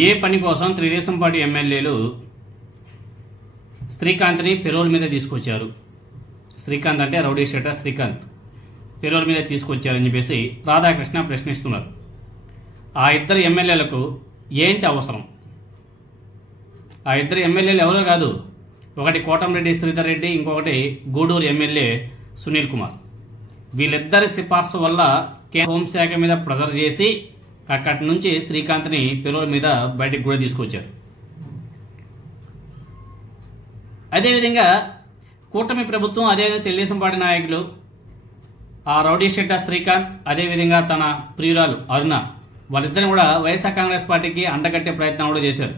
ఏ పని కోసం తెలుగుదేశం పార్టీ ఎమ్మెల్యేలు శ్రీకాంత్ని పెరోల్ మీద తీసుకొచ్చారు? శ్రీకాంత్ అంటే రౌడీ షీటర్ శ్రీకాంత్ పెరోల్ మీద తీసుకొచ్చారని చెప్పేసి రాధాకృష్ణ ప్రశ్నిస్తున్నారు. ఆ ఇద్దరు ఎమ్మెల్యేలకు ఏంటి అవసరం? ఆ ఇద్దరు ఎమ్మెల్యేలు ఎవరో కాదు, ఒకటి కోటంరెడ్డి శ్రీధర్ రెడ్డి, ఇంకొకటి గూడూరు ఎమ్మెల్యే సునీల్ కుమార్. వీళ్ళిద్దరి సిఫార్సు వల్ల హోంశాఖ మీద ప్రెజర్ చేసి అక్కడి నుంచి శ్రీకాంత్ని పెరోల్ మీద బయటకు కూడా తీసుకొచ్చారు. అదేవిధంగా కూటమి ప్రభుత్వం, అదేవిధంగా తెలుగుదేశం పార్టీ నాయకులు ఆ రౌడీ షీటర్ శ్రీకాంత్, అదేవిధంగా తన ప్రియురాలు అరుణ, వాళ్ళిద్దరిని కూడా వైఎస్ఆర్ కాంగ్రెస్ పార్టీకి అండగట్టే ప్రయత్నం కూడా చేశారు.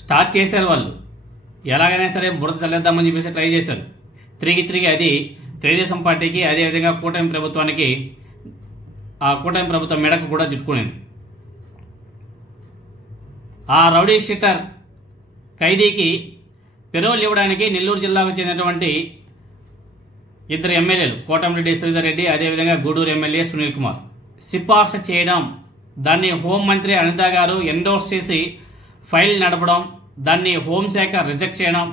స్టార్ట్ చేశారు వాళ్ళు, ఎలాగైనా సరే బురద చల్లేద్దామని చెప్పేసి ట్రై చేశారు. తిరిగి అది తెలుగుదేశం పార్టీకి, అదేవిధంగా కూటమి ప్రభుత్వానికి, ఆ కూటమి ప్రభుత్వం మెడకు కూడా చుట్టుకునేది. ఆ రౌడీ షీటర్ ఖైదీకి పెరోల్ ఇవ్వడానికి నెల్లూరు జిల్లాకు చెందినటువంటి ఇద్దరు ఎమ్మెల్యేలు, కోటంరెడ్డి శ్రీధర్ రెడ్డి, అదేవిధంగా గూడూరు ఎమ్మెల్యే సునీల్ కుమార్ సిఫార్సు చేయడం, దాన్ని హోంమంత్రి అనిత గారు ఎండోర్స్ చేసి ఫైల్ నడపడం, దాన్ని హోంశాఖ రిజెక్ట్ చేయడం,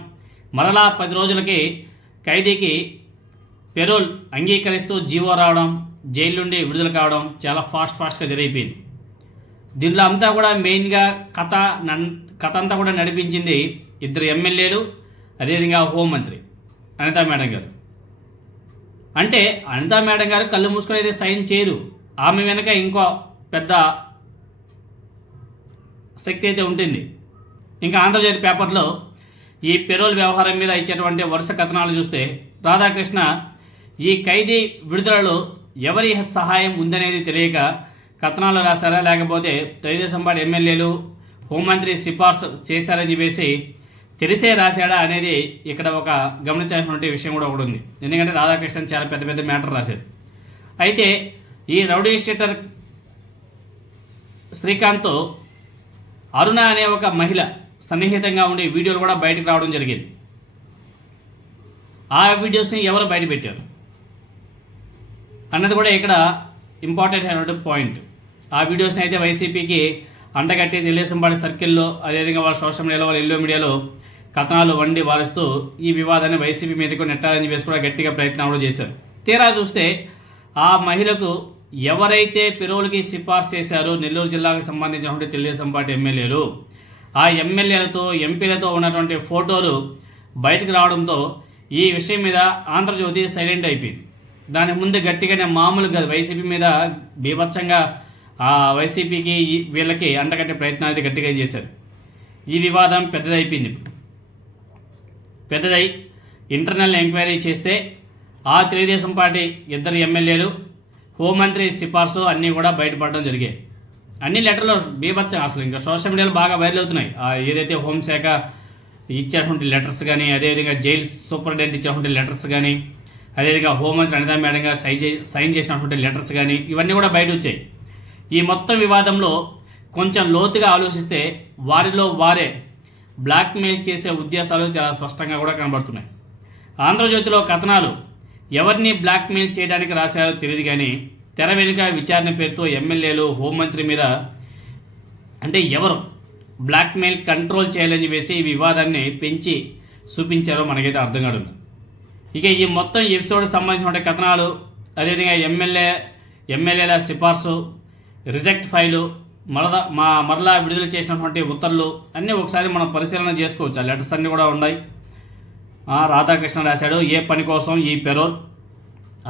మరలా 10 రోజులకి ఖైదీకి పెరోల్ అంగీకరిస్తూ జీవో రావడం, జైలు నుండి విడుదల కావడం చాలా ఫాస్ట్గా జరిగిపోయింది. దీంట్లో అంతా కూడా మెయిన్గా కథ అంతా కూడా నడిపించింది ఇద్దరు ఎమ్మెల్యేలు, అదేవిధంగా హోంమంత్రి అనితా మేడం గారు. అంటే అనితా మేడం గారు కళ్ళు మూసుకొని అయితే సైన్ చేయరు, ఆమె వెనక ఇంకో పెద్ద శక్తి అయితే ఉంటుంది. ఇంకా ఆంధ్రజ్యోతి పేపర్లో ఈ పెరోల్ వ్యవహారం మీద ఇచ్చేటువంటి వరుస కథనాలు చూస్తే రాధాకృష్ణ ఈ ఖైదీ విడుదలలో ఎవరి సహాయం ఉందనేది తెలియక కథనాలు రాశారా, లేకపోతే తెలుగుదేశం పార్టీ ఎమ్మెల్యేలు హోంమంత్రి సిఫార్సు చేశారని చెప్పేసి తెలిసే రాశాడా అనేది ఇక్కడ ఒక గమనించాల్సినటువంటి విషయం కూడా ఒకటి ఉంది. ఎందుకంటే రాధాకృష్ణ చాలా పెద్ద మ్యాటర్ రాశారు. అయితే ఈ రౌడీ షీటర్ శ్రీకాంత్ అరుణ అనే ఒక మహిళ సన్నిహితంగా ఉండే వీడియోలు కూడా బయటకు రావడం జరిగింది. ఆ వీడియోస్ని ఎవరు బయట పెట్టారు అన్నది కూడా ఇక్కడ ఇంపార్టెంట్ అయినటువంటి పాయింట్. ఆ వీడియోస్ని అయితే వైసీపీకి అంటగట్టి తెలుగుదేశం పార్టీ సర్కిల్లో, అదేవిధంగా వాళ్ళ సోషల్ మీడియాలో, వాళ్ళ ఇల్లు మీడియాలో కథనాలు వండి వారుస్తూ ఈ వివాదాన్ని వైసీపీ మీదకు నెట్టాలని చెప్పేసి కూడా గట్టిగా ప్రయత్నం కూడా చేశారు. తీరా చూస్తే ఆ మహిళకు ఎవరైతే పెరోల్కి సిఫార్సు చేశారో నెల్లూరు జిల్లాకు సంబంధించినటువంటి తెలుగుదేశం పార్టీ ఎమ్మెల్యేలు, ఆ ఎమ్మెల్యేలతో ఎంపీలతో ఉన్నటువంటి ఫోటోలు బయటకు రావడంతో ఈ విషయం మీద ఆంధ్రజ్యోతి సైలెంట్ అయిపోయింది. దాని ముందు గట్టిగానే మామూలుగా వైసీపీ మీద బీభత్సంగా ఆ వైసీపీకి వీళ్ళకి అంటగట్టే ప్రయత్నాలు అయితే గట్టిగా చేశారు. ఈ వివాదం పెద్దదైపోయింది. పెద్దదై ఇంటర్నల్ ఎంక్వైరీ చేస్తే ఆ తెలుగుదేశం పార్టీ ఇద్దరు ఎమ్మెల్యేలు, హోంమంత్రి సిఫార్సు అన్నీ కూడా బయటపడడం జరిగాయి. అన్ని లెటర్లు బీభత్సం, అసలు ఇంకా సోషల్ మీడియాలో బాగా వైరల్ అవుతున్నాయి. ఏదైతే హోంశాఖ ఇచ్చేటువంటి లెటర్స్ కానీ, అదేవిధంగా జైలు సూపరింటెండెంట్ ఇచ్చేటువంటి లెటర్స్ కానీ, అదేవిధంగా హోంమంత్రి అనితా మేడం గారు సైన్ చేసినటువంటి లెటర్స్ కానీ, ఇవన్నీ కూడా బయట వచ్చాయి. ఈ మొత్తం వివాదంలో కొంచెం లోతుగా ఆలోచిస్తే వారిలో వారే బ్లాక్మెయిల్ చేసే ఉద్దేశాలు చాలా స్పష్టంగా కూడా కనబడుతున్నాయి. ఆంధ్రజ్యోతిలో కథనాలు ఎవరిని బ్లాక్మెయిల్ చేయడానికి రాశారో తెలియదు, కానీ తెర వెనుక విచారణ పేరుతో ఎమ్మెల్యేలు, హోంమంత్రి మీద అంటే ఎవరు బ్లాక్మెయిల్ కంట్రోల్ చేయాలని చెప్పేసి ఈ వివాదాన్ని పెంచి చూపించారో మనకైతే అర్థం కాదు. ఇక ఈ మొత్తం ఎపిసోడ్కి సంబంధించిన కథనాలు, అదేవిధంగా ఎమ్మెల్యేల సిఫార్సు, రిజెక్ట్ ఫైలు, మరలా విడుదల చేసినటువంటి ఉత్తర్వులు అన్నీ ఒకసారి మనం పరిశీలన చేసుకోవచ్చు. ఆ లెటర్స్ అన్నీ కూడా ఉన్నాయి. రాధాకృష్ణ రాశాడు, ఏ పని కోసం ఈ పెరోల్,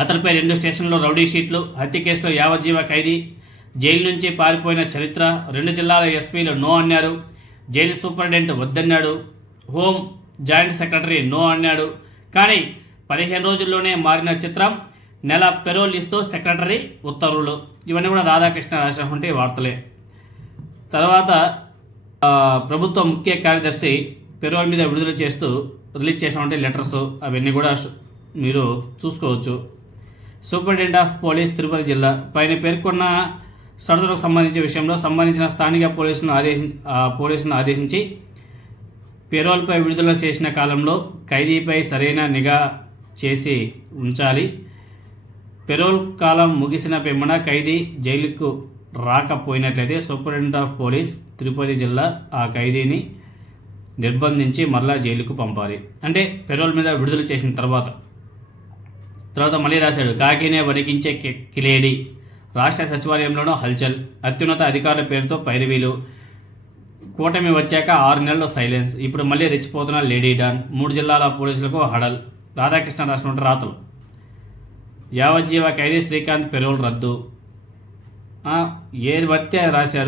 అతనిపై 2 స్టేషన్లో రౌడీ షీట్లు, హత్య కేసులో యావజ్జీవ ఖైదీ, జైలు నుంచి పారిపోయిన చరిత్ర, 2 జిల్లాల ఎస్పీలు నో అన్నారు, జైలు సూపరింటెండెంట్ వద్దన్నాడు, హోం జాయింట్ సెక్రటరీ నో అన్నాడు. కానీ 15 రోజుల్లోనే మారిన చిత్రం, నెల పెరోల్ ఇస్తూ సెక్రటరీ ఉత్తర్వులు, ఇవన్నీ కూడా రాధాకృష్ణ రాసినటువంటి వార్తలే. తర్వాత ప్రభుత్వ ముఖ్య కార్యదర్శి పెరోల్ మీద విడుదల చేస్తూ రిలీజ్ చేసినటువంటి లెటర్స్, అవన్నీ కూడా మీరు చూసుకోవచ్చు. సూపరింటెండెంట్ ఆఫ్ పోలీస్ తిరుపతి జిల్లా పైన పేర్కొన్న షరతులకు సంబంధించిన విషయంలో సంబంధించిన స్థానిక పోలీసులను ఆదేశించి పెరోల్పై విడుదల చేసిన కాలంలో ఖైదీపై సరైన నిఘా చేసి ఉంచాలి. పెరోల్ కాలం ముగిసిన పిమ్మట ఖైదీ జైలుకు రాకపోయినట్లయితే సూపరింటెండెంట్ ఆఫ్ పోలీస్ తిరుపతి జిల్లా ఆ ఖైదీని నిర్బంధించి మరలా జైలుకు పంపాలి. అంటే పెరోల్ మీద విడుదల చేసిన తర్వాత మళ్ళీ రాశాడు, కాకినే వణికించే కిలేడి, రాష్ట్ర సచివాలయంలోనూ హల్చల్, అత్యున్నత అధికారుల పేరుతో పైరవీలు, కూటమి వచ్చాక 6 నెలలు సైలెన్స్, ఇప్పుడు మళ్ళీ రెచ్చిపోతున్న లేడీ డాన్, 3 జిల్లాల పోలీసులకు హడల్. రాధాకృష్ణ రాసినటువంటి రాతలు. యావజ్జీవ ఖైదీ శ్రీకాంత్ పెరోల్ రద్దు. ఏది పడితే అది రాశారు.